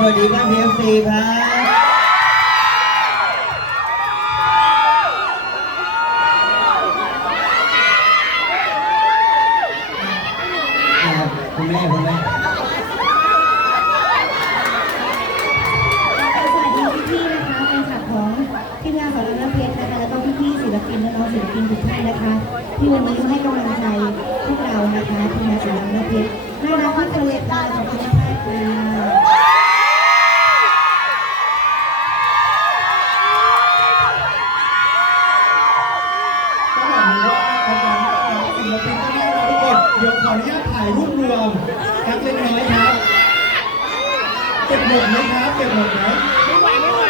สวัสดีครับพีเอฟซีครับคุณแม่คุณแม่สวัสดีพี่ๆนะคะแฟนคลับของทีมงานของเราน้ำเพชรนะคะแล้วก็พี่ๆศิลปินและน้องศิลปินทุกท่านนะคะ ที่วันนี้มาให้กำลังใจพวกเรานะคะทีมงานของเราน้ำเพชร เดี๋ยวขออนุญาตถ่ายรูปรวมสักเล็กน้อยครับ เก็บหมดไหมครับ เก็บหมดไหม ไม่ไหวไม่ไหว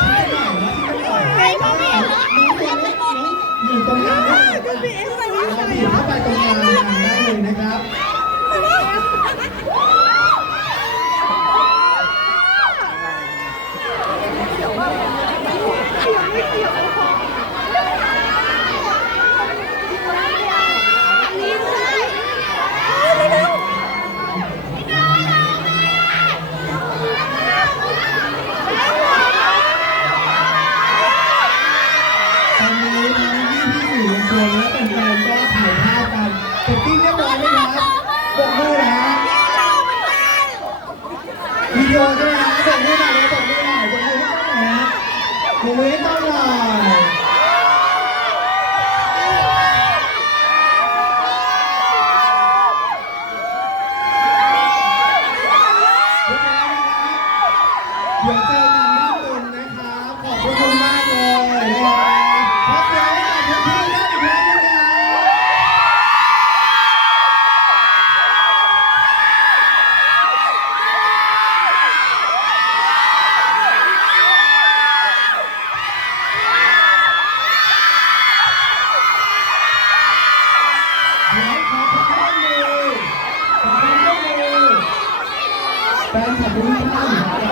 ชิ้นกันหน่อยนะชิ้นกันหน่อยไม่เขาไม่เห็นน้องตัวเล็กน้องอยู่ตรงกลางได้เลยครับเราบีบเข้าไปตรงกลางได้เลยนะครับ ตอนนี้นะพี่พี่ๆสื่อมวลชนและแฟนๆก็ถ่ายภาพกันเสร็จสิ้นเรียบร้อยไหมครับปรบมือนะฮะวิดีโอใช่ไหมฮะปรบมือหน่อยเลยปรบมือหน่อยปรบมือให้ต้องหน่อยฮะ ปรบมื ขอความ